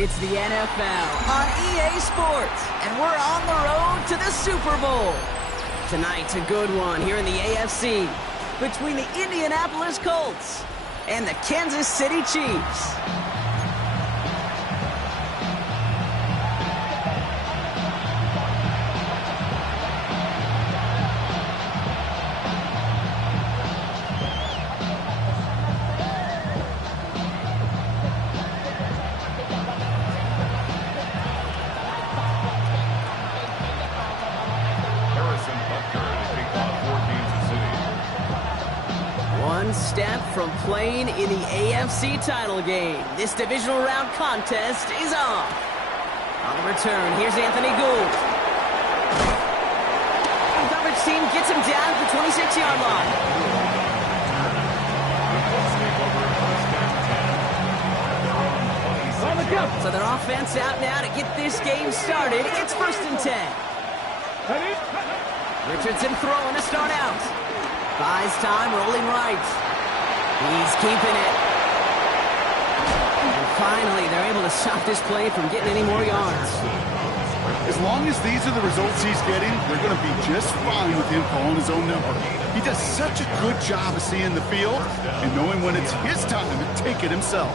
It's the NFL on EA Sports, and we're on the road to the Super Bowl. Tonight's a good one here in the AFC between the Indianapolis Colts and the Kansas City Chiefs. One step from playing in the AFC title game. This divisional round contest is on. On the return, here's Anthony Gould. The coverage team gets him down at the 26-yard line. So their offense out now to get this game started. It's 1st and 10. Richardson throwing to start out. Buys time, rolling right. He's keeping it. And finally, they're able to stop this play from getting any more yards. As long as these are the results he's getting, they're going to be just fine with him calling his own number. He does such a good job of seeing the field and knowing when it's his time to take it himself.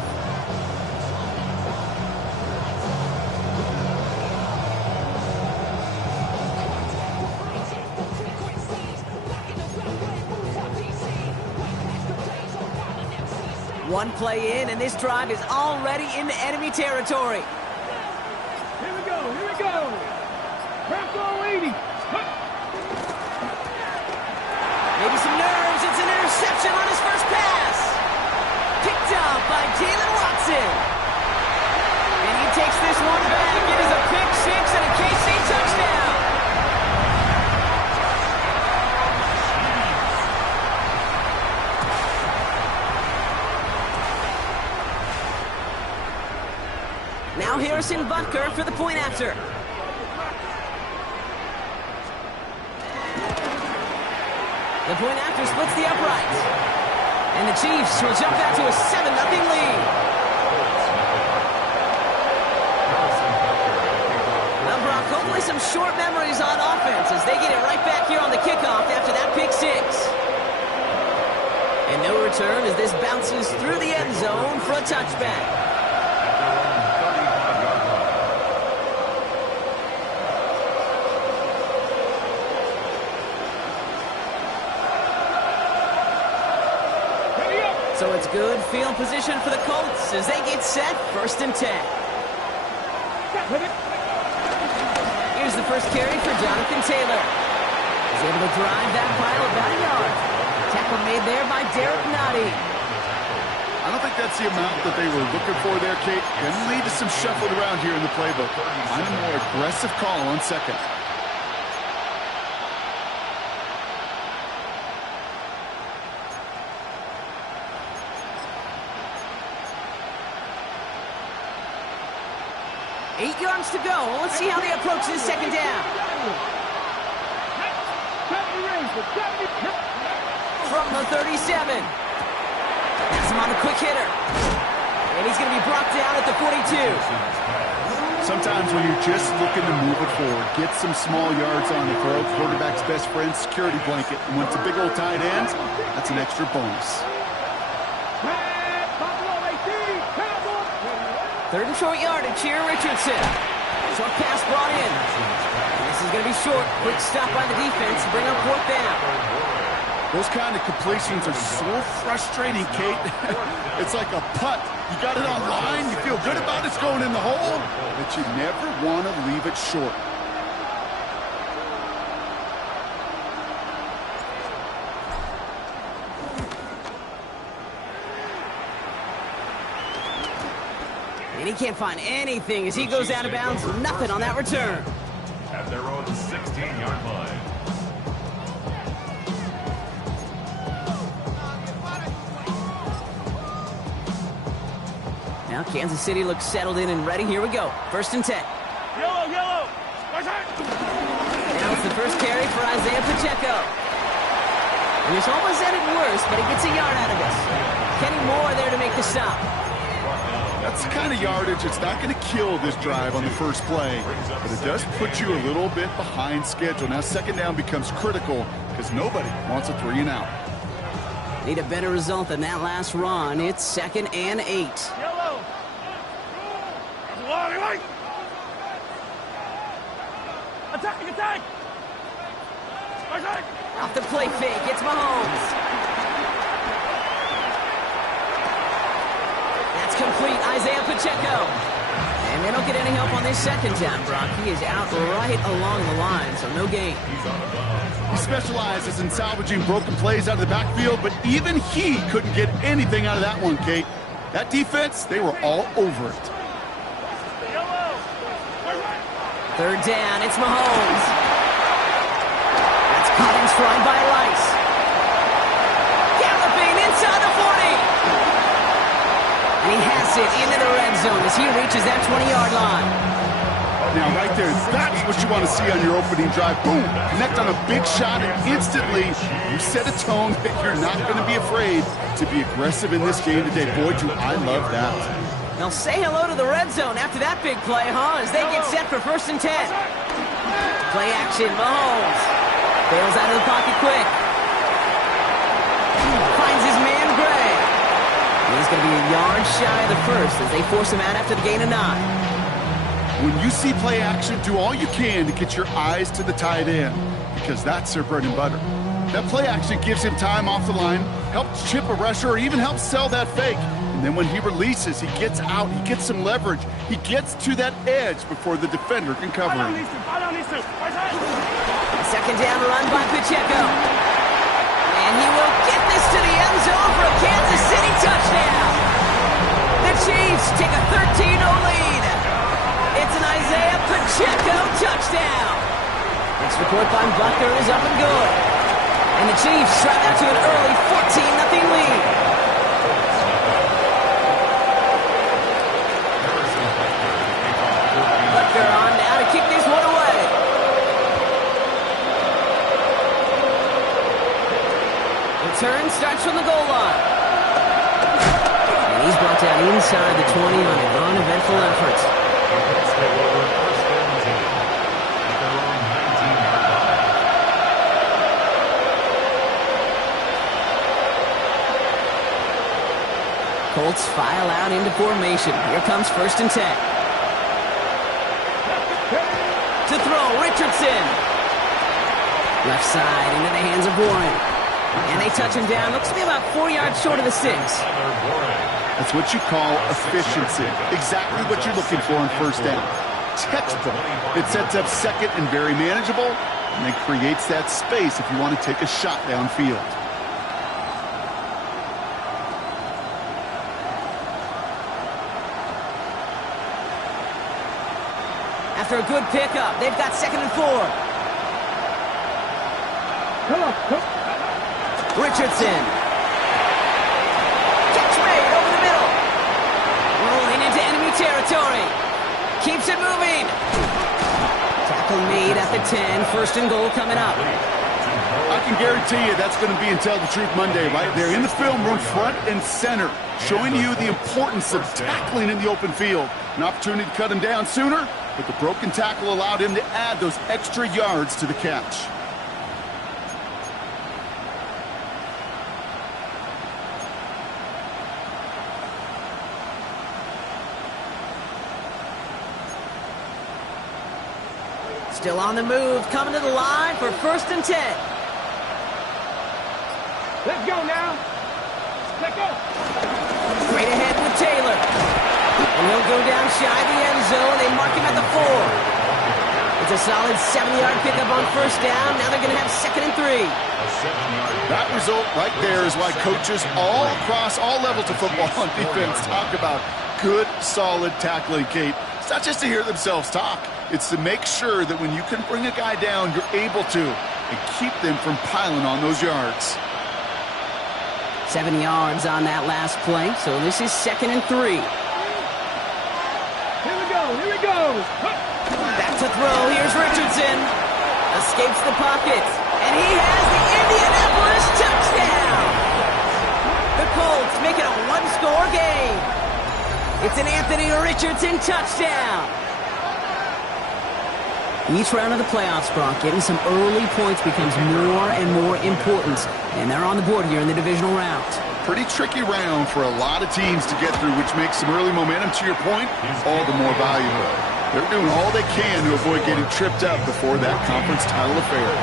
One play in, and this drive is already into enemy territory. Here we go, here we go. Craft 80. Maybe some nerves. It's an interception on his first pass. Picked up by Jalen Watson. And he takes this one back. It is a pick six and a KC touchdown. Now Harrison Butker for the point after. The point after splits the uprights. And the Chiefs will jump out to a 7-0 lead. Now, Brock, hopefully some short memories on offense as they get it right back here on the kickoff after that pick six. And no return as this bounces through the end zone for a touchback. So it's good field position for the Colts as they get set, 1st and 10. Here's the first carry for Jonathan Taylor. He's able to drive that pile about a yard. Tackle made there by Derek Nottie. I don't think that's the amount that they were looking for there, Kate. Can lead to some shuffling around here in the playbook. I'm a more aggressive call on second. Eight yards to go. Let's see how they approach this second down. From the 37. Has him on the quick hitter. And he's going to be brought down at the 42. Sometimes when you're just looking to move it forward, get some small yards on the throw, quarterback's best friend, security blanket. And when it's a big old tight end, that's an extra bonus. 3rd and short yardage here, Richardson. Short pass brought in. And this is going to be short. Quick stop by the defense to bring up 4th down. Those kind of completions are so frustrating, Kate. It's like a putt. You got it on line, you feel good about it's going in the hole, but you never want to leave it short. And he can't find anything as he goes out of bounds. Nothing on that return. At their own 16-yard line. Now Kansas City looks settled in and ready. Here we go. 1st and 10. Yellow, yellow. Now it's the first carry for Isaiah Pacheco. And it's almost ended worse, but he gets a yard out of this. Kenny Moore there to make the stop. That's the kind of yardage it's not going to kill this drive on the first play, but it does put you a little bit behind schedule. Now 2nd down becomes critical because nobody wants a 3 and out. Need a better result than that last run. It's 2nd and 8. Yellow. Attack, attack. Attack. Off the play fake, it's Mahomes. That's complete, Isaiah Pacheco. And they don't get any help on this 2nd down, Brock. He is out right along the line, so no gain. He specializes in salvaging broken plays out of the backfield, but even he couldn't get anything out of that one, Kate. That defense, they were all over it. 3rd down, it's Mahomes. That's caught in stride by Rice. Galloping inside the 40. And he has it into the red zone as he reaches that 20-yard line. Now, right there, that's what you want to see on your opening drive. Boom, connect on a big shot, and instantly you set a tone that you're not going to be afraid to be aggressive in this game today. Boy, do I love that. Now say hello to the red zone after that big play, huh? As they get set for 1st and 10. Play action, Mahomes. Bails out of the pocket quick. Finds his man, Gray. He's going to be a yard shy of the first as they force him out after the gain of 9. When you see play action, do all you can to get your eyes to the tight end, because that's their bread and butter. That play action gives him time off the line, helps chip a rusher, or even helps sell that fake. And then when he releases, he gets out, he gets some leverage. He gets to that edge before the defender can cover him. 2nd down run by Pacheco. And he will get this to the end zone for a Kansas City touchdown. The Chiefs take a 13-0 lead. It's an Isaiah Pacheco touchdown. Next report by Bucker is up and good. And the Chiefs drive out to an early 14-0 lead. Bucker on now to kick this one away. Return starts from the goal line. And he's brought down inside the 20 on an uneventful effort. Colts file out into formation. Here comes 1st and 10. To throw, Richardson. Left side into the hands of Warren. And they touch him down. Looks to be about 4 yards short of the 6. That's what you call efficiency. Exactly what you're looking for on 1st down. Textbook. It sets up 2nd and very manageable, and then creates that space if you want to take a shot downfield. After a good pickup, they've got 2nd and 4. Richardson. Catch made over the middle. Rolling into enemy territory. Keeps it moving. Tackle made at the 10. 1st and goal coming up. I can guarantee you that's going to be in Tell the Truth Monday right there in the film room, front and center, showing you the importance of tackling in the open field. An opportunity to cut him down sooner, but the broken tackle allowed him to add those extra yards to the catch. Still on the move, coming to the line for 1st and 10. Let's go now. Let's go. Straight ahead with Taylor. And he'll go down shy of the end zone. They mark him at the 4. It's a solid 7-yard pickup on 1st down. Now they're going to have 2nd and 3. That result right there is why coaches all across all levels of football on defense talk about good, solid tackling, Kate. It's not just to hear themselves talk. It's to make sure that when you can bring a guy down, you're able to, and keep them from piling on those yards. 7 yards on that last play, so this is 2nd and 3. we go. Back to throw. Here's Richardson. Escapes the pocket. And he has the Indianapolis touchdown. The Colts make it a one-score game. It's an Anthony Richardson touchdown. Each round of the playoffs, Brock, getting some early points becomes more and more important. And they're on the board here in the divisional round. Pretty tricky round for a lot of teams to get through, which makes some early momentum, to your point, all the more valuable. They're doing all they can to avoid getting tripped up before that conference title affair.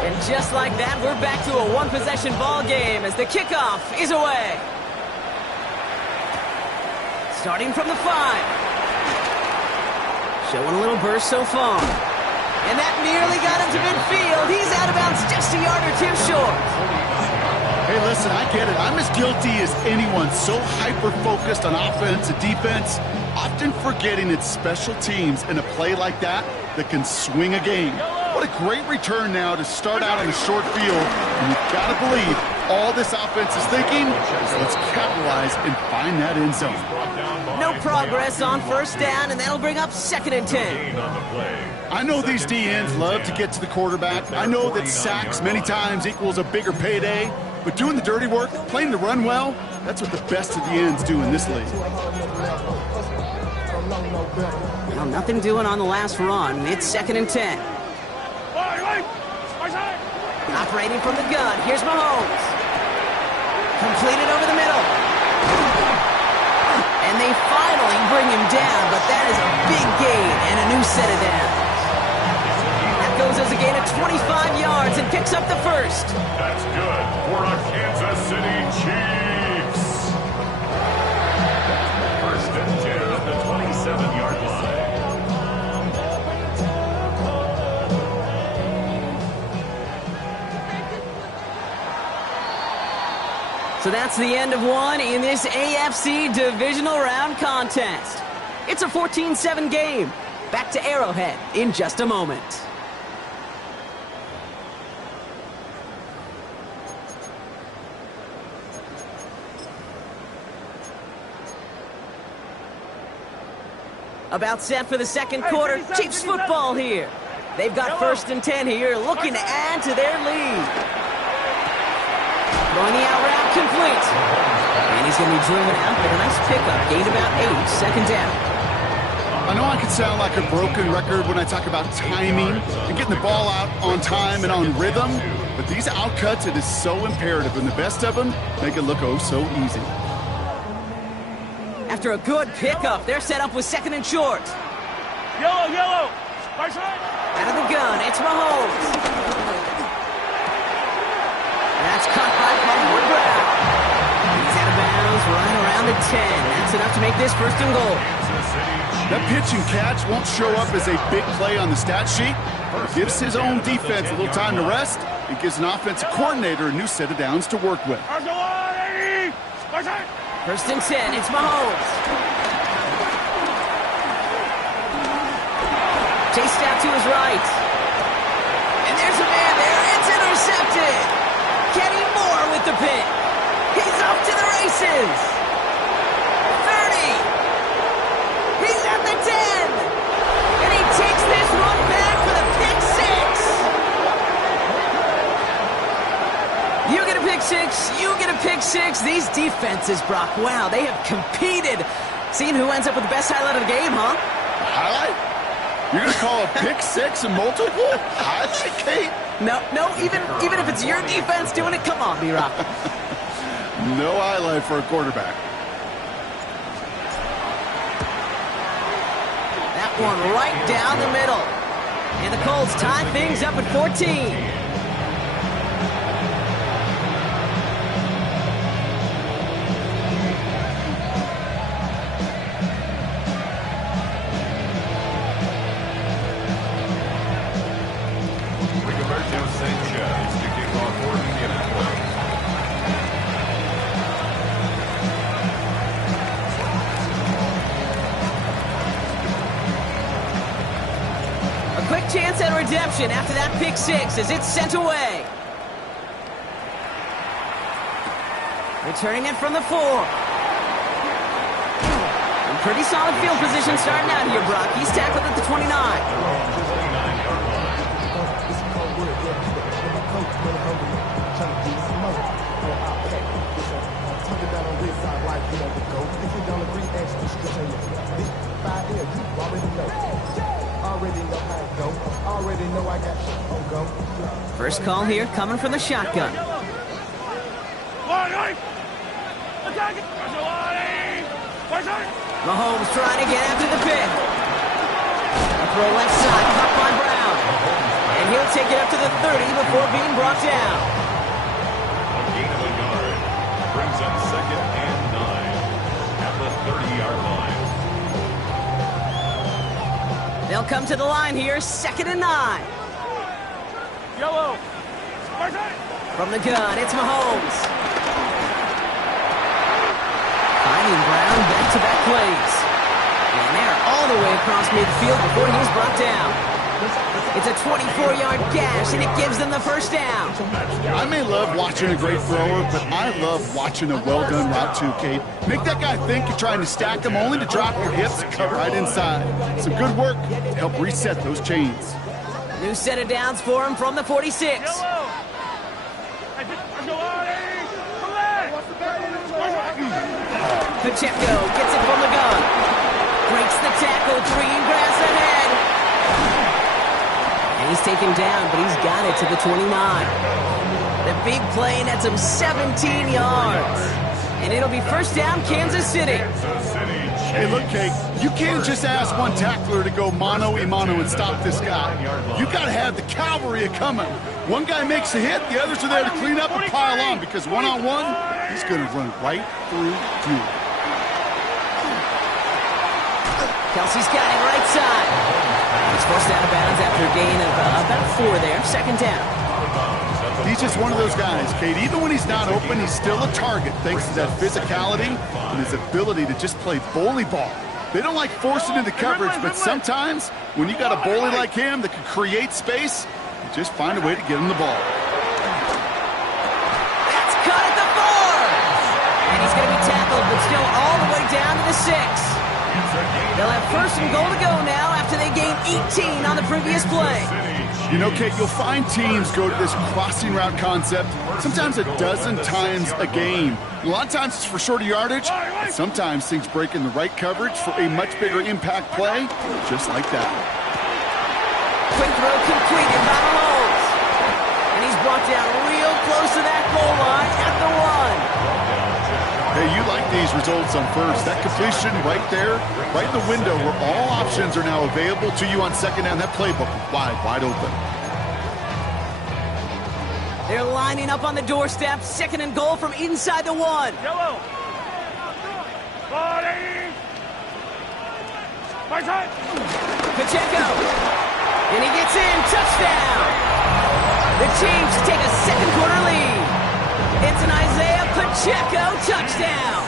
And just like that, we're back to a one-possession ball game as the kickoff is away. Starting from the 5. Showing a little burst so far. And that nearly got him to midfield. He's out of bounds just a yard or two short. Hey, listen, I get it. I'm as guilty as anyone. So hyper-focused on offense and defense, often forgetting it's special teams in a play like that can swing a game. What a great return now to start out in a short field. And you've got to believe all this offense is thinking is let's capitalize and find that end zone. No progress on first down, and that'll bring up 2nd and 10. I know these D-ends love to get to the quarterback. I know that sacks many times equals a bigger payday. But doing the dirty work, playing the run well, that's what the best of the ends do in this league. Well, nothing doing on the last run. It's 2nd and 10. Operating from the gun. Here's Mahomes. Completed over the middle. And they finally bring him down, but that is a big gain and a new set of downs. That goes as a gain of 25 yards and picks up the first. That's good for a Kansas City Chiefs. First and 10 at the 27-yard line. So that's the end of one in this AFC Divisional Round contest. It's a 14-7 game. Back to Arrowhead in just a moment. About set for the second quarter. Chiefs football here. They've got 1st and 10 here, looking to add to their lead. Going the out route, complete. And he's going to be driven out, but a nice pickup. Gained about 8, 2nd down. I know I can sound like a broken record when I talk about timing and getting the ball out on time and on rhythm, but these outcuts, it is so imperative, and the best of them make it look oh so easy. After a good pickup, they're set up with 2nd and short. Yellow. Right side. Out of the gun, it's Mahomes. That's caught by Hollywood Brown. He's out of bounds right around the 10. That's enough to make this 1st and goal. That pitch and catch won't show up as a big play on the stat sheet. It gives his own defense a little time to rest. It gives an offensive coordinator a new set of downs to work with. 1st and 10, it's Mahomes. Chased out to his right. And there's a man there. It's intercepted. Kenny Moore with the pick. He's off to the races. 30. He's at the 10. And he takes this one back for the pick 6. You get a pick 6. You get a pick 6. These defenses, Brock, wow, they have competed. Seeing who ends up with the best highlight of the game, huh? Highlight? You're going to call a pick 6 a multiple? Highlight, Kate? No, even if it's your defense doing it, come on, B-Rock. No highlight for a quarterback. That one right down the middle. And the Colts tie things up at 14. quick chance at redemption after that pick six as it's sent away. Returning it from the 4. In pretty solid field position starting out here, Brock. He's tackled at the 29. First call here coming from the shotgun. Mahomes trying to get after the pick. A throw left side, caught by Brown. And he'll take it up to the 30 before being brought down. A gain of a yard brings up 2nd and 9 at the 30-yard line. They'll come to the line here, 2nd and 9. Yellow. From the gun, it's Mahomes. Finding Brown, back-to-back plays. And they're all the way across midfield before he's brought down. It's a 24-yard gash, and it gives them the first down. I may love watching a great thrower, but I love watching a well-done route too, Kate. Make that guy think you're trying to stack him only to drop your hips and cut right inside. Some good work to help reset those chains. New set of downs for him from the 46. Pacheco gets it from the gun. Breaks the tackle, green grass ahead. And he's taken down, but he's got it to the 29. The big play nets him 17 yards. And it'll be first down, Kansas City. Hey, look, Kate, you can't just ask one tackler to go mano-a-mano and stop this guy. You got to have the cavalry coming. One guy makes a hit, the others are there to clean up and pile on, because one-on-one, he's going to run right through you. Kelsey's got it right side. He's forced out of bounds after a gain of about 4 there. 2nd down. He's just one of those guys, Kate. Even when he's not open, he's still a target thanks to that physicality and his ability to just play bully ball. They don't like forcing into coverage, but sometimes when you got a bully like him that can create space, you just find a way to get him the ball. That's caught at the 4. And he's going to be tackled, but still all the way down to the 6. They'll have 1st and goal to go now after they gained 18 on the previous play. You know, Kate, you'll find teams go to this crossing route concept sometimes a dozen times a game. A lot of times it's for shorter yardage, but sometimes things break in the right coverage for a much bigger impact play, just like that. Quick throw completed by Mahomes. And he's brought down real close to that goal line at the 1. Hey, you like these results on first. That completion right there, right in the window where all options are now available to you on 2nd down. That playbook wide open. They're lining up on the doorstep. 2nd and goal from inside the 1. Yellow. Pacheco. And he gets in. Touchdown. The Chiefs take a 2nd quarter lead. It's an Isaiah Pacheco touchdown.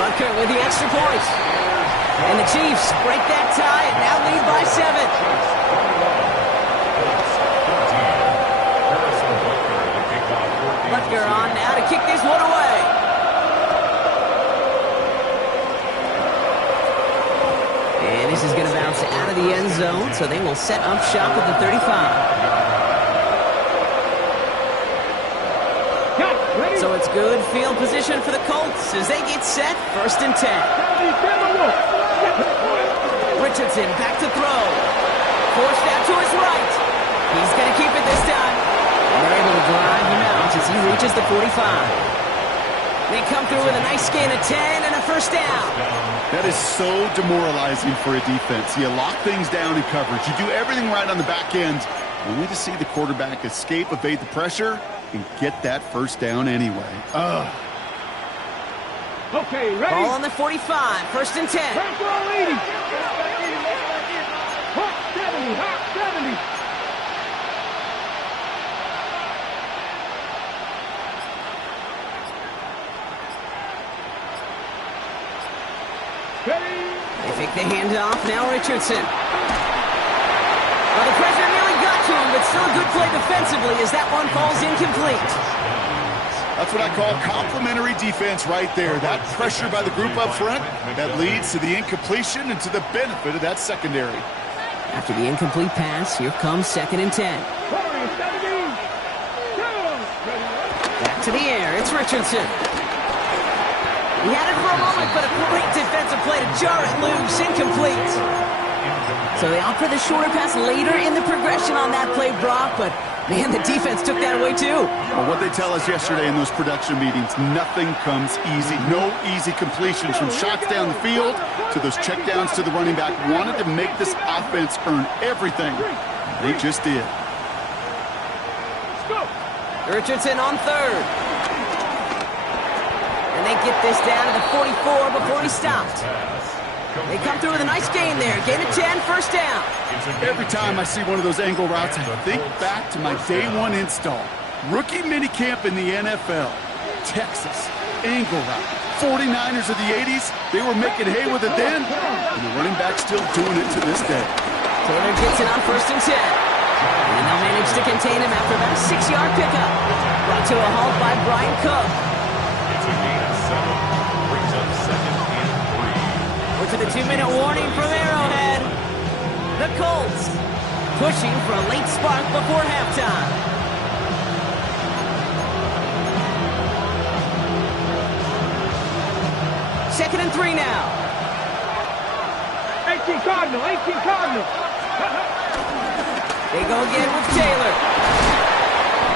Butker with the extra point. And the Chiefs break that tie and now lead by 7. Butker on now to kick this one away. And this is going to bounce out of the end zone, so they will set up shop at the 35. So it's good field position for the Colts as they get set, 1st and 10. Richardson back to throw. Forced out to his right. He's going to keep it this time. And they're able to drive him out as he reaches the 45. They come through with a nice gain of 10 and a 1st down. That is so demoralizing for a defense. You lock things down in coverage. You do everything right on the back end, only to see the quarterback escape, evade the pressure, and get that 1st down anyway. Okay, ready? Ball on the 45, 1st and 10. Hot 70, hot 70. Ready? They fake the handoff. Now Richardson. Well, the pressure nearly got to him, but still a good play defensively as that one falls incomplete. That's what I call complimentary defense right there. That pressure by the group up front, that leads to the incompletion and to the benefit of that secondary. After the incomplete pass, here comes 2nd and 10. Back to the air, it's Richardson. He had it for a moment, but a great defensive play to jar it loose, incomplete. So they opt for the shorter pass later in the progression on that play, Brock, but man, the defense took that away too. Well, what they tell us yesterday in those production meetings, nothing comes easy. No easy completions from shots down the field to those checkdowns to the running back. Wanted to make this offense earn everything. They just did. Richardson on 3rd. And they get this down to the 44 before he stopped. They come through with a nice gain there. Gain of 10, first down. Every time I see one of those angle routes, I think back to my day one install. Rookie minicamp in the NFL. Texas, angle route. 49ers of the 80s, they were making hay with it then, and the running back's still doing it to this day. Taylor gets it on 1st and 10. And they'll manage to contain him after about a 6-yard pickup. Brought to a halt by Brian Cook. It's a gain of 7. Brings up 2nd and 3. We're to the 2-minute warning from Arrowhead. The Colts pushing for a late spark before halftime. Second and 3 now. 18 Cardinal, 18 Cardinal. They go again with Taylor.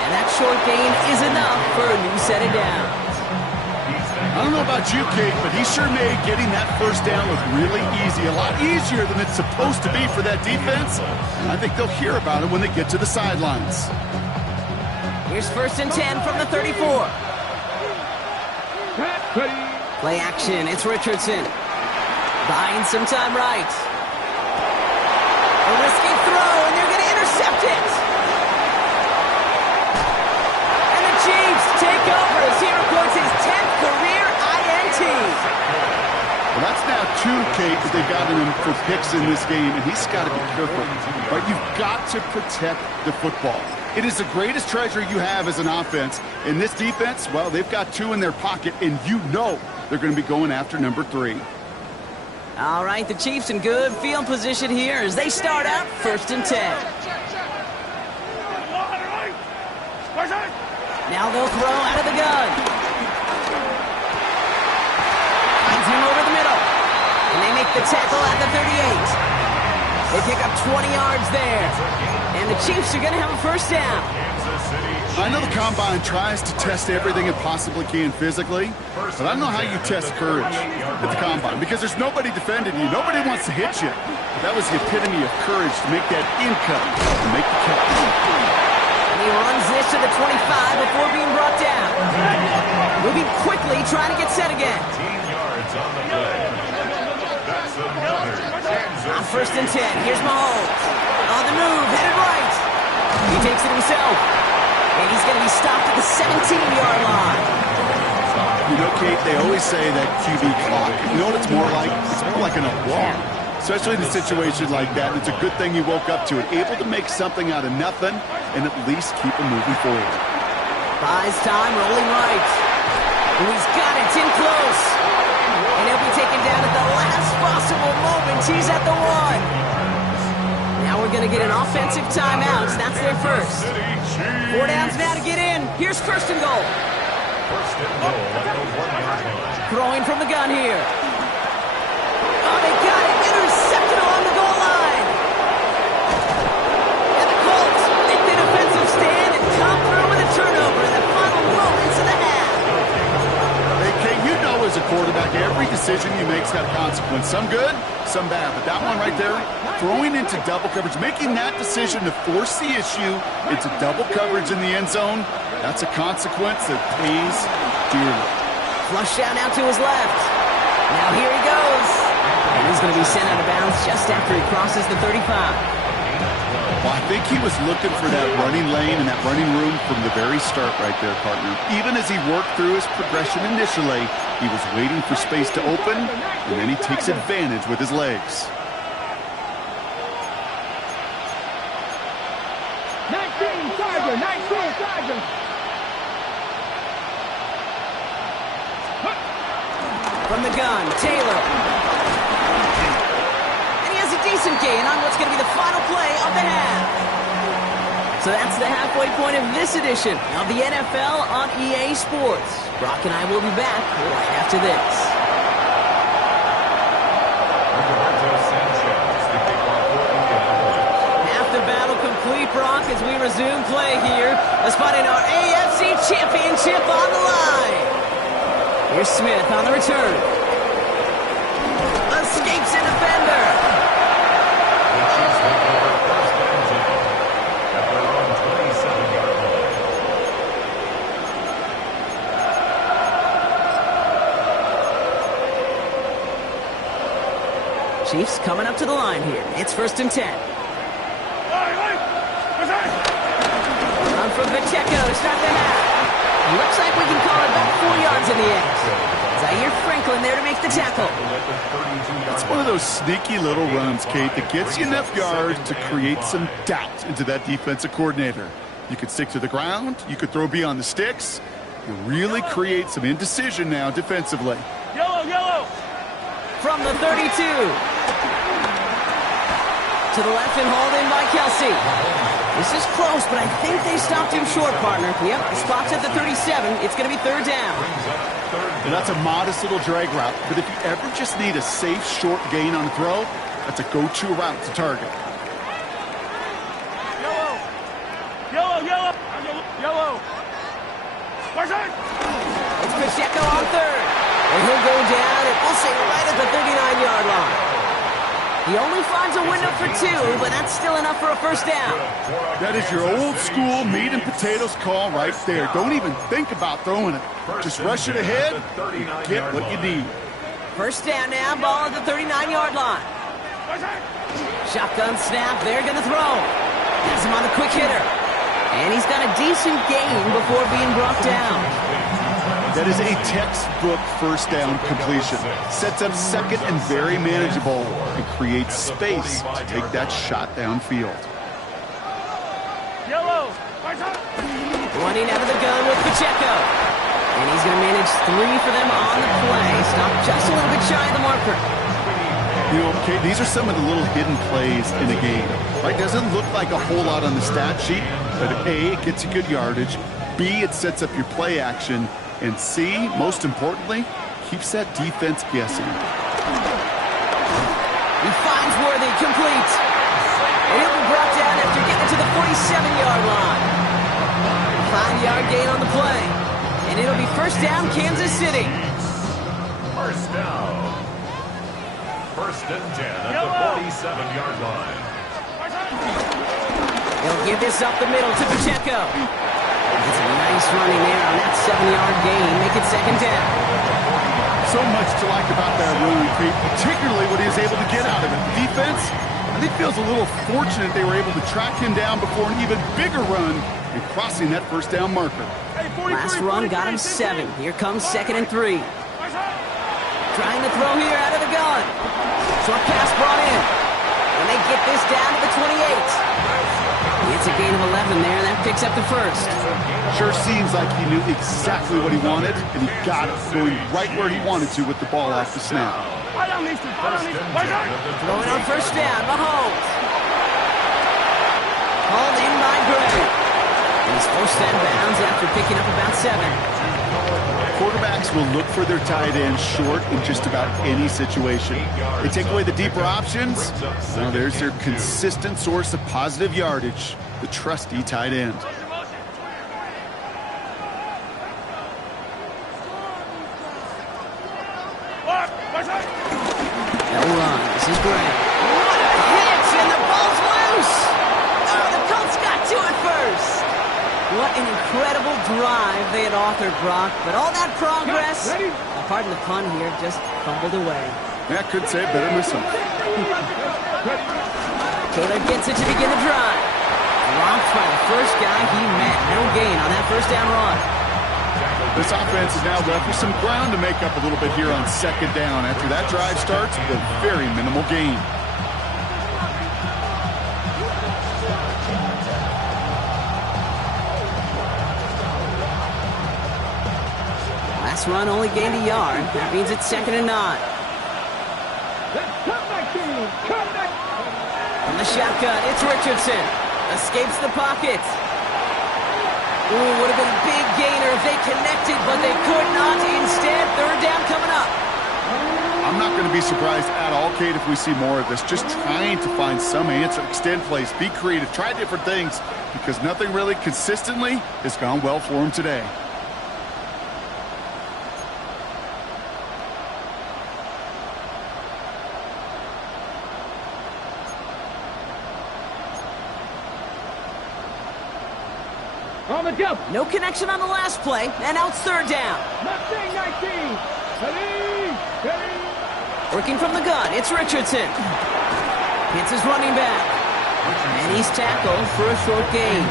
And that short gain is enough for a new set of downs. I don't know about you, Kate, but he sure made getting that first down look really easy. A lot easier than it's supposed to be for that defense. And I think they'll hear about it when they get to the sidelines. Here's 1st and 10 from the 34. Play action, it's Richardson. Buying some time right. A risky throw, and they're going to intercept it. And the Chiefs take over as he records his 10th career INT. Well, that's now 2, Kate, that they've gotten him for picks in this game, and he's got to be careful. Right? You've got to protect the football. It is the greatest treasure you have as an offense. In this defense, well, they've got 2 in their pocket, and you know they're going to be going after number 3. All right, the Chiefs in good field position here as they start out 1st and 10. Now they'll throw out of the gun. Finds him over the middle. And they make the tackle at the 38. They pick up 20 yards there. And the Chiefs are going to have a first down. I know the Combine tries to test everything it possibly can physically, but I don't know how you test courage at the Combine because there's nobody defending you. Nobody wants to hit you. That was the epitome of courage to make that in cut and make the catch. And he runs this to the 25 before being brought down. Moving quickly, trying to get set again. 15 yards on the play. That's another Kansas On 1st and 10, here's Mahomes. On the move, headed right. He takes it himself. And he's going to be stopped at the 17-yard line. You know, Kate, they always say that QB clock. You know what it's more like? It's more like an alarm. Especially in a situation like that. It's a good thing you woke up to it. Able to make something out of nothing and at least keep them moving forward. Buys time, rolling right. And he's got it, it's in close. And he'll be taken down at the last possible moment. He's at the 1. Now we're going to get an offensive timeout. That's their first. 4 downs now to get in. Here's 1st and goal. First and goal at the 1-yard line. Throwing from the gun here. Oh, they got it. Intercepted along the goal line. And the Colts make the defensive stand and come through with a turnover in the final moments of the half. Hey, Kate, you know as a quarterback, every decision you make's got a consequence. Some good, some bad. But that one right there, throwing into double coverage, making that decision to force the issue into double coverage in the end zone, that's a consequence that pays dearly. Flush out now to his left. Now here he goes. And he's going to be sent out of bounds just after he crosses the 35. Well, I think he was looking for that running lane and that running room from the very start right there, partner. Even as he worked through his progression initially, he was waiting for space to open, and then he takes advantage with his legs. 19 Tiger, 19 Tiger. From the gun, Taylor. And he has a decent gain on what's going to be the final play of the half. So that's the halfway point of this edition of the NFL on EA Sports. Brock and I will be back right after this. Half the battle complete, Brock, as we resume play here. Let's find in our AFC Championship on the line. Here's Smith on the return. Escapes a defender. The Chiefs take over first and 10 at their own 27-yard line. Chiefs coming up to the line here. It's first and 10. Run from Pacheco to start the half. Looks like we can call it about 4 yards in the end. Zaire Franklin there to make the tackle. It's one of those sneaky little runs, Kate, that gets you enough yards to create some doubt into that defensive coordinator. You could stick to the ground. You could throw beyond the sticks. You really create some indecision now defensively. Yellow, yellow. From the 32. To the left and hauled in by Kelsey. This is close, but I think they stopped him short, partner. Yep, the spot's at the 37. It's going to be third down. And that's a modest little drag route, but if you ever just need a safe, short gain on a throw, that's a go-to route to target. Yellow. Yellow, yellow. Yellow. It's Pacheco on third. And he'll go down, and we'll say right at the 39-yard line. He only finds a window for 2, but that's still enough for a first down. That is your old school meat and potatoes call right there. Don't even think about throwing it. Just rush it ahead and get what you need. First down now, ball at the 39-yard line. Shotgun snap, they're going to throw. Has him on the quick hitter. And he's got a decent gain before being brought down. That is a textbook first down completion. Sets up second and very manageable and creates space to take that shot downfield. Yellow. Running out of the gun with Pacheco. And he's going to manage 3 for them on the play. Stop just a little bit shy of the marker. You know, okay, these are some of the little hidden plays in the game. Right? Doesn't look like a whole lot on the stat sheet, but A, it gets you good yardage. B, it sets up your play action. And C, most importantly, keeps that defense guessing. He finds Worthy complete. And he'll be brought down after getting to the 47-yard line. 5-yard gain on the play. And it'll be first down, Kansas City. First down. First and 10 at the 47-yard line. They'll give this up the middle to Pacheco. It's a nice running there on that 7-yard gain. Make it second down. So much to like about that run, Kate, particularly what he was able to get out of it. The defense, I think, feels a little fortunate they were able to track him down before an even bigger run and crossing that first down marker. Last run got him 7. Here comes second and 3. Trying to throw here out of the gun. Short pass brought in. And they get this down to the 28. It's a gain of 11 there, and that picks up the first. Sure seems like he knew exactly what he wanted, and he got it, going right where he wanted to with the ball off the snap. Throwing on first down, Mahomes. Hauled in by Gray. And he's forced out of bounds after picking up about 7. Quarterbacks will look for their tight end short in just about any situation. They take away the deeper options. Now there's their consistent source of positive yardage, the trusty tight end. They'll run. This is Gray. What a hit, and the ball's loose. Oh, the Colts got to it first. What an incredible drive they had authored, Brock. But all that progress, pardon the pun here, just fumbled away. Yeah, I could say it better myself. Taylor gets it to begin the drive. Dropped by the first guy he met. No gain on that first down run. This offense is now left with some ground to make up a little bit here on second down. After that drive starts with a very minimal gain. Last run only gained a yard. That means it's 2nd and 9. From the shotgun, it's Richardson. Escapes the pocket. Ooh, would have been a big gainer if they connected, but they could not. Instead, 3rd down coming up. I'm not going to be surprised at all, Kate, if we see more of this. Just trying to find some answer, extend plays, be creative, try different things, because nothing really consistently has gone well for them today. No connection on the last play, and now it's 3rd down. Working from the gun, it's Richardson. Hits his running back. And he's tackled for a short gain.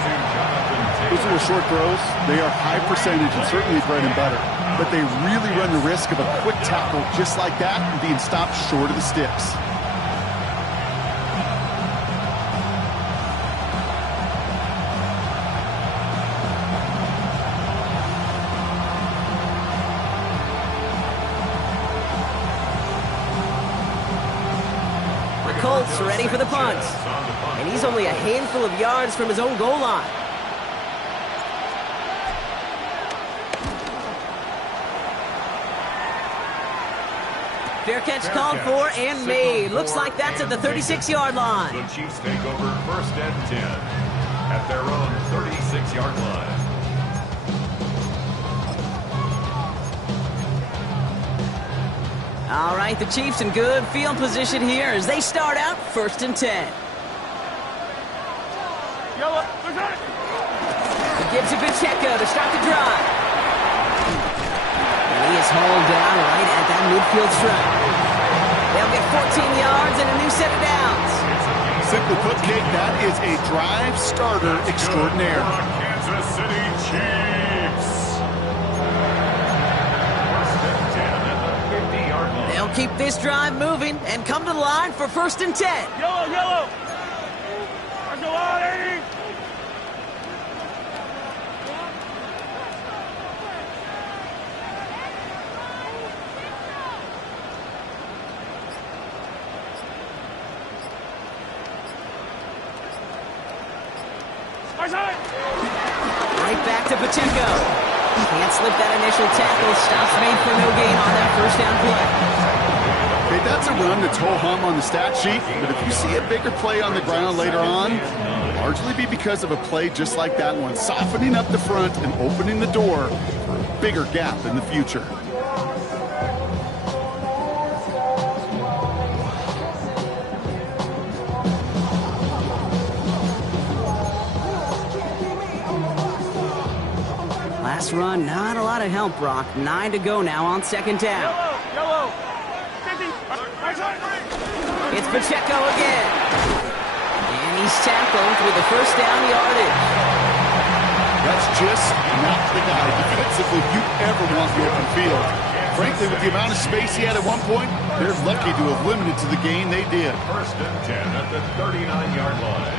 Those little short throws, they are high percentage and certainly bread and butter. But they really run the risk of a quick tackle just like that and being stopped short of the sticks. Colts ready for the punt. And he's only a handful of yards from his own goal line. Fair catch called for and made. Looks like that's at the 36-yard line. The Chiefs take over 1st and 10 at their own 36-yard line. All right, the Chiefs in good field position here as they start out 1st and 10. He gives it Pacheco to start the drive. And he is hauled down right at that midfield stripe. They'll get 14 yards and a new set of downs. Simply put, Kate, that is a drive starter extraordinaire. Kansas City Chiefs. 1st and 10 at the 50-yard line. They'll keep this drive moving and come to the line for 1st and 10. Yellow. Let's go out, 80. Right back to Pacheco. Can't slip that initial tackle. Stops made for no gain on that 1st down play. Okay, that's a run that's ho-hum on the stat sheet, but if you see a bigger play on the ground later on, it'll largely be because of a play just like that one, softening up the front and opening the door for a bigger gap in the future. Last run, not a lot of help, Brock. 9 to go now on 2nd down. Yellow. It's Pacheco again. And he's tackled with the 1st down yardage. That's just not the guy defensively you ever want the open field. Frankly, with the amount of space he had at one point, they're lucky to have limited to the gain they did. 1st and 10 at the 39-yard line.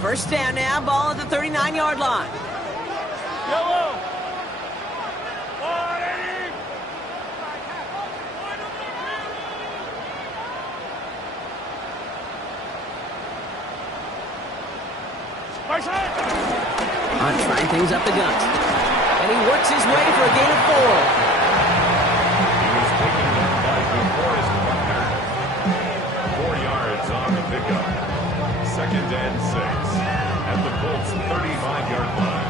First down now, ball at the 39-yard line. Yellow. Hunt trying things up the gut. And he works his way for a gain of 4. He was taken down by DeForest Buckner. 4 yards on the pickup. 2nd and 6 at the Colts 35-yard line.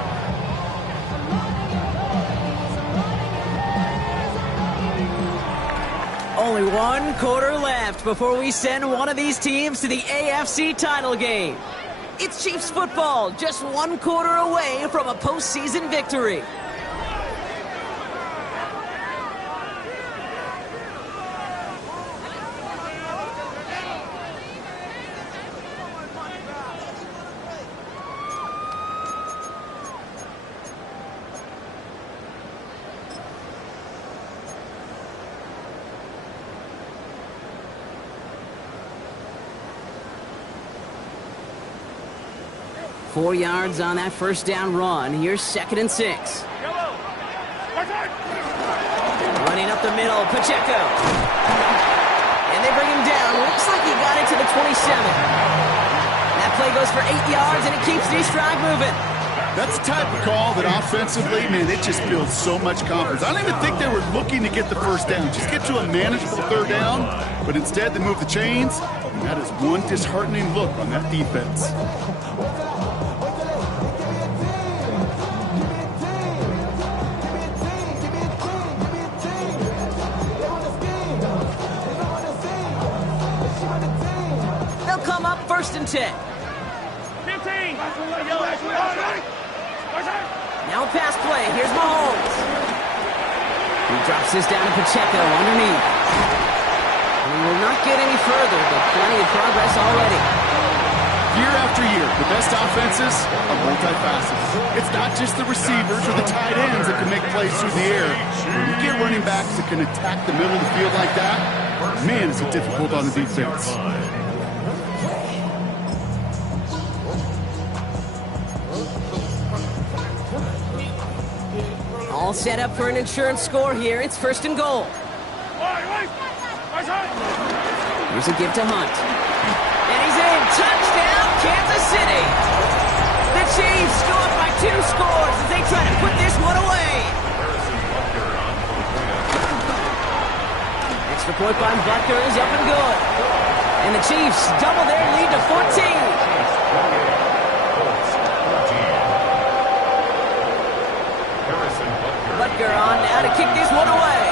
Only 1 quarter left before we send one of these teams to the AFC title game. It's Chiefs football, just one quarter away from a postseason victory. Four yards on that first down run. Here's 2nd and 6. Running up the middle, Pacheco. And they bring him down. Looks like he got it to the 27. That play goes for 8 yards, and it keeps this drive moving. That's the type of call that offensively, man, it just builds so much confidence. I don't even think they were looking to get the first down. Just get to a manageable 3rd down, but instead they move the chains. And that is one disheartening look on that defense. They'll come up 1st and 10. 15. Now a pass play. Here's Mahomes. He drops this down to Pacheco underneath. He will not get any further, but plenty of progress already. Year after year, the best offenses are multifaceted. It's not just the receivers or the tight ends that can make plays through the air. When you get running backs that can attack the middle of the field like that, man, is it difficult on the defense. All set up for an insurance score here. It's 1st and goal. Here's a give to Hunt. And he's in. Touchdown, Kansas City. The Chiefs go up by 2 scores as they try to put this one away. Extra point by Butker is up and good. And the Chiefs double their lead to 14. Butker on now to kick this one away.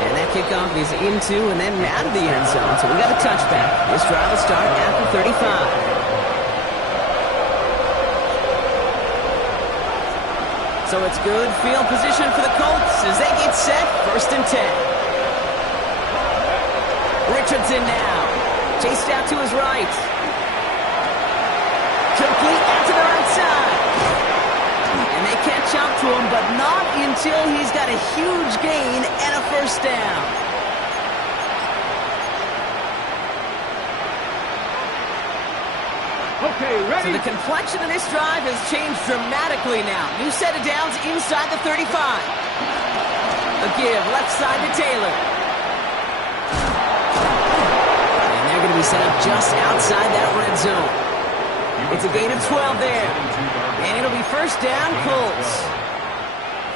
And that kickoff is into and then out of the end zone. So we got a touchback. This drive will start after 35. So it's good field position for the Colts as they get set. 1st and 10. Richardson now. Chased out to his right. Complete out to the right side. And they catch up to him, but not until he's got a huge gain and a 1st down. Okay, ready? So the complexion of this drive has changed dramatically now. New set of downs inside the 35. A give left side to Taylor. And they're going to be set up just outside that red zone. It's a gain of 12 there. And it'll be 1st down, Colts.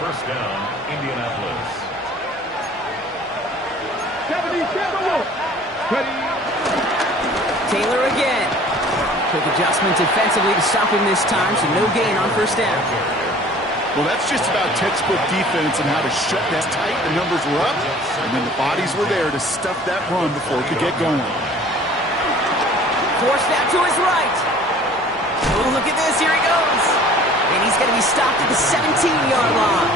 1st down, Indianapolis. 77. Ready? Taylor again. Quick adjustment defensively to stop him this time, so no gain on 1st down. Well, that's just about textbook defense and how to shut that tight. The numbers were up, and then the bodies were there to stuff that run before it could get going. Forced out to his right. Oh, look at this. Here he goes. And he's going to be stopped at the 17-yard line.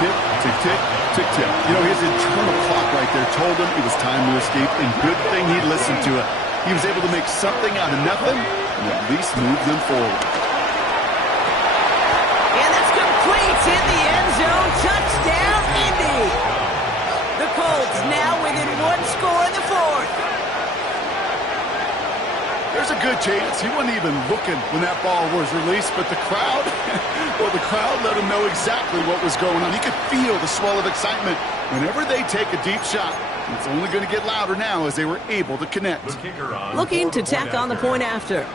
Tick, tick, tick, tick, tick. You know, his internal clock right there told him it was time to escape, and good thing he listened to it. He was able to make something out of nothing and at least move them forward. And that's complete in the end zone. Touchdown, Indy. The Colts now within 1 score in the 4th. There's a good chance he wasn't even looking when that ball was released, but the crowd, well, the crowd let him know exactly what was going on. You could feel the swell of excitement whenever they take a deep shot. It's only going to get louder now as they were able to connect. Looking to tack on the point after.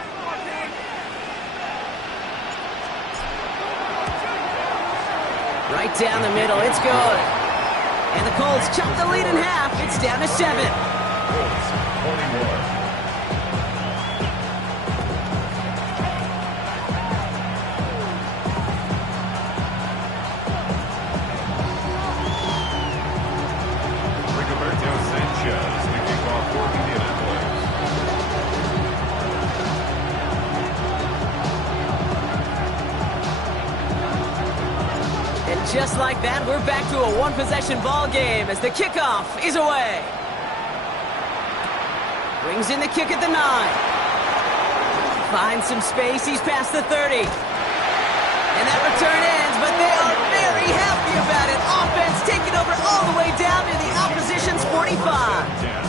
Right down the middle, it's good. And the Colts chop the lead in half. It's down to 7. Colts, 21. Sanchez, the just like that, we're back to a one-possession ball game as the kickoff is away. Brings in the kick at the 9. Finds some space. He's past the 30. And that return ends, but they are very happy about it. Offense taking over all the way down to the opposition's 45.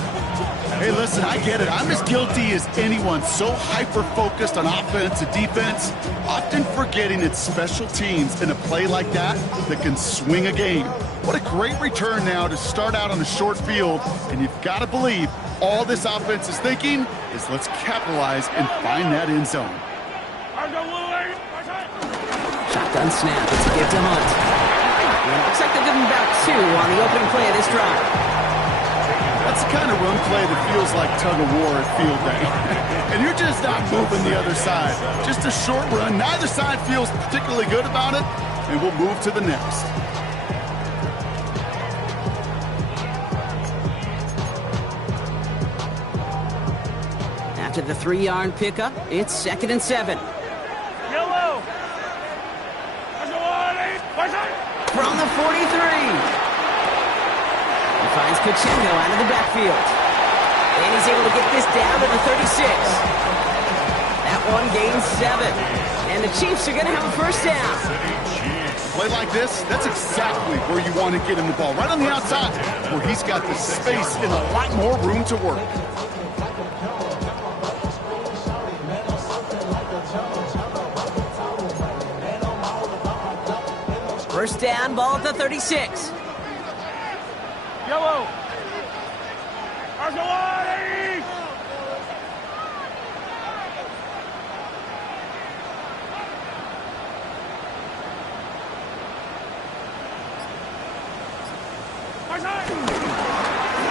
Hey, listen, I get it. I'm as guilty as anyone. So hyper-focused on offense and defense, often forgetting it's special teams in a play like that that can swing a game. What a great return now to start out on a short field, and you've got to believe all this offense is thinking is let's capitalize and find that end zone. Shotgun snap. It's a gift to Hunt. And it looks like they're giving about 2 on the opening play of this drive. That's the kind of run play that feels like tug-of-war at field day. And you're just not moving the other side. Just a short run. Neither side feels particularly good about it, and we'll move to the next. After the 3-yard pickup, it's 2nd and 7. Yellow. From the 43. Finds Pacheco out of the backfield. And he's able to get this down to the 36. That one gains 7. And the Chiefs are going to have a first down. Play like this, that's exactly where you want to get him the ball. Right on the outside, where he's got the space and a lot more room to work. First down, ball at the 36. Yellow.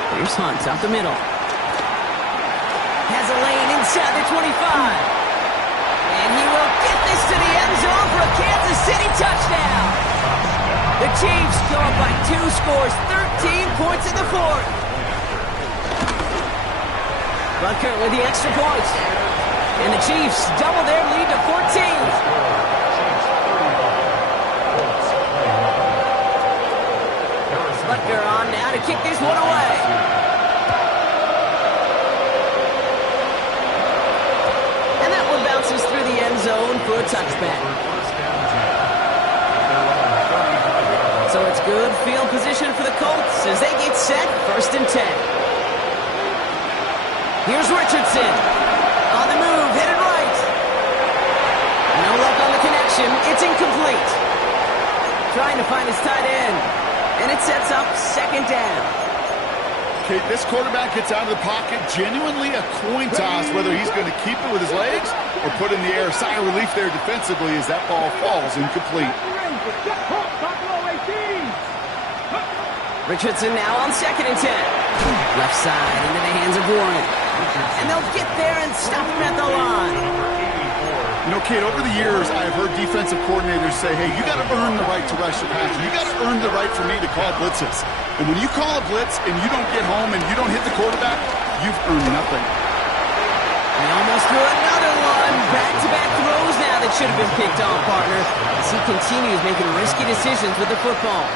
Here's Hunt out the middle. Has a lane inside the 25. And he will get this to the end zone for a Kansas City touchdown. The Chiefs go up by 2 scores, 13 points in the 4th. Butker with the extra point. And the Chiefs double their lead to 14. Butker on now to kick this one away. And that one bounces through the end zone for a touchback. So it's good field position for the Colts as they get set, 1st and 10. Here's Richardson. On the move, headed right. No luck on the connection. It's incomplete. Trying to find his tight end. And it sets up 2nd down. Okay, this quarterback gets out of the pocket. Genuinely a coin toss whether he's going to keep it with his legs or put in the air. Sigh of relief there defensively as that ball falls incomplete. Richardson now on 2nd and 10. Left side into the hands of Warren. And they'll get there and stop him at the line. You know, Kate, over the years, I've heard defensive coordinators say, hey, you got to earn the right to rush the passer. You got to earn the right for me to call blitzes. And when you call a blitz and you don't get home and you don't hit the quarterback, you've earned nothing. He almost threw another one. Back-to-back throws now that should have been picked off, partner, as he continues making risky decisions with the football.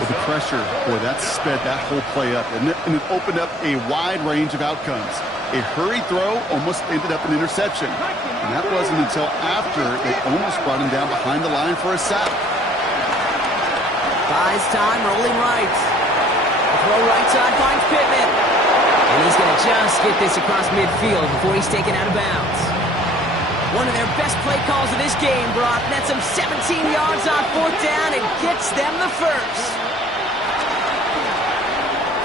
With the pressure, boy, that sped that whole play up, and it opened up a wide range of outcomes. A hurried throw almost ended up an interception, and that wasn't until after they almost brought him down behind the line for a sack. Buys time, rolling right. The throw right side finds Pittman, and he's going to just get this across midfield before he's taken out of bounds. One of their best play calls of this game, Brock. Nets them 17 yards on 4th down and gets them the first.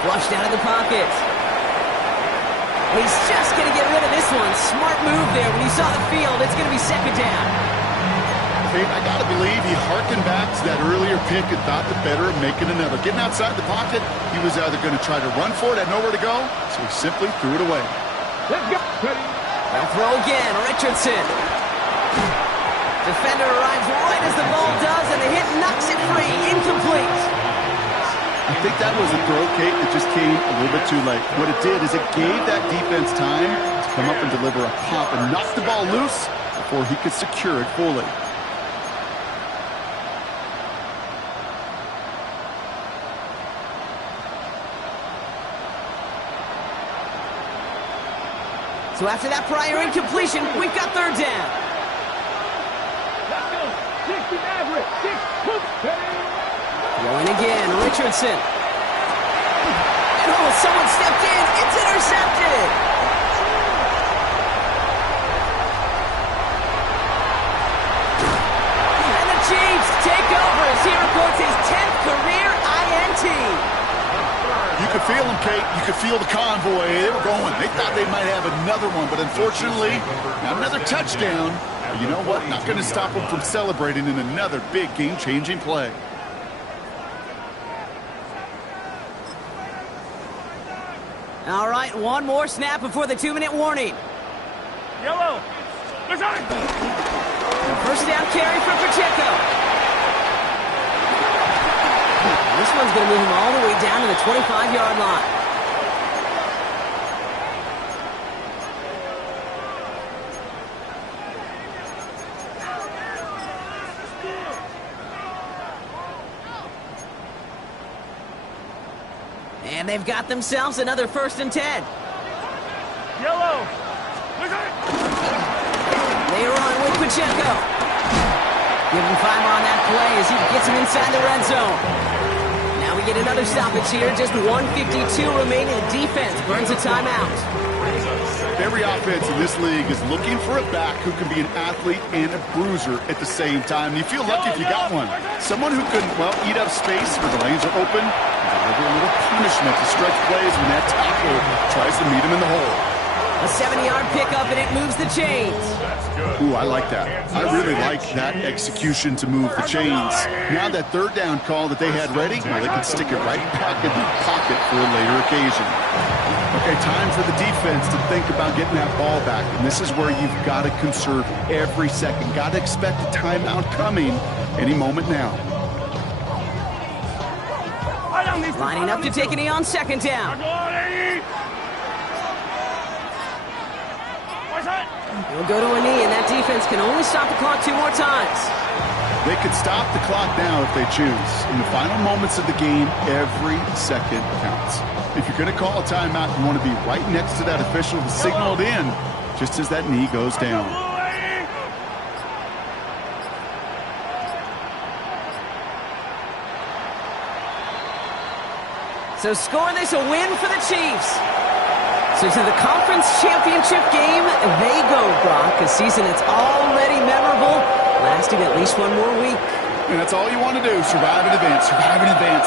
Flushed out of the pocket. And he's just going to get rid of this one. Smart move there. When he saw the field, it's going to be 2nd down. Kate, I got to believe he harkened back to that earlier pick and thought the better of making another. Getting outside the pocket, he was either going to try to run for it, had nowhere to go, so he simply threw it away. Let's go. They'll throw again. Richardson. Defender arrives right as the ball does, and the hit knocks it free. Incomplete. I think that was a throw, Kate, that just came a little bit too late. What it did is it gave that defense time to come up and deliver a pop and knock the ball loose before he could secure it fully. So after that prior incompletion, we've got third down. Let's go. 60 average. 6. Going again, Richardson. And oh, someone stepped in. It's intercepted. And the Chiefs take over as he reports his 10th career INT. You could feel them, Kate. You could feel the convoy. They were going. They thought they might have another one, but unfortunately, not another touchdown. But you know what? Not going to stop them from celebrating in another big game-changing play. All right, one more snap before the 2-minute warning. Yellow. Let's go. First down carry for Pacheco. This one's going to move him all the way down to the 25-yard line. And they've got themselves another 1st and 10. Yellow. Let's go. They run with Pacheco. Give him 5 on that play as he gets him inside the red zone. Now we get another stoppage here. Just 1:52 remaining. The defense burns a timeout. Every offense in this league is looking for a back who can be an athlete and a bruiser at the same time. And you feel lucky if you got one. Someone who can, well, eat up space where the lanes are open. Deliver a little punishment to stretch plays when that tackle tries to meet him in the hole. A 70-yard pickup, and it moves the chains. Ooh, I like that. I really like that execution to move the chains. Now that third down call that they had ready, well, they can stick it right back in the pocket for a later occasion. Okay, time for the defense to think about getting that ball back. And this is where you've got to conserve every second. Got to expect a timeout coming any moment now. Lining up to take a knee on 2nd down. He'll go to a knee, and that defense can only stop the clock 2 more times. They could stop the clock now if they choose. In the final moments of the game, every second counts. If you're going to call a timeout, you want to be right next to that official who signaled in just as that knee goes down. So scoreless, a win for the Chiefs. So to the conference championship game, they go, Brock. A season that's already memorable, lasting at least 1 more week. And that's all you want to do, survive and advance,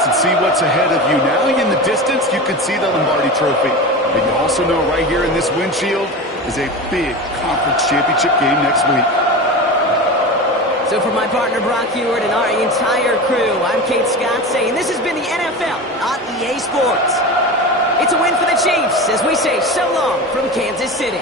and see what's ahead of you. Now in the distance, you can see the Lombardi Trophy. But you also know right here in this windshield is a big conference championship game next week. So for my partner, Brock Heward, and our entire crew, I'm Kate Scott saying this has been the NFL on EA Sports. It's a win for the Chiefs as we say so long from Kansas City.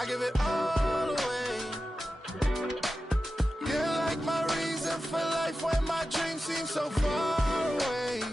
I give it all away. You're like my reason for life when my dreams seem so far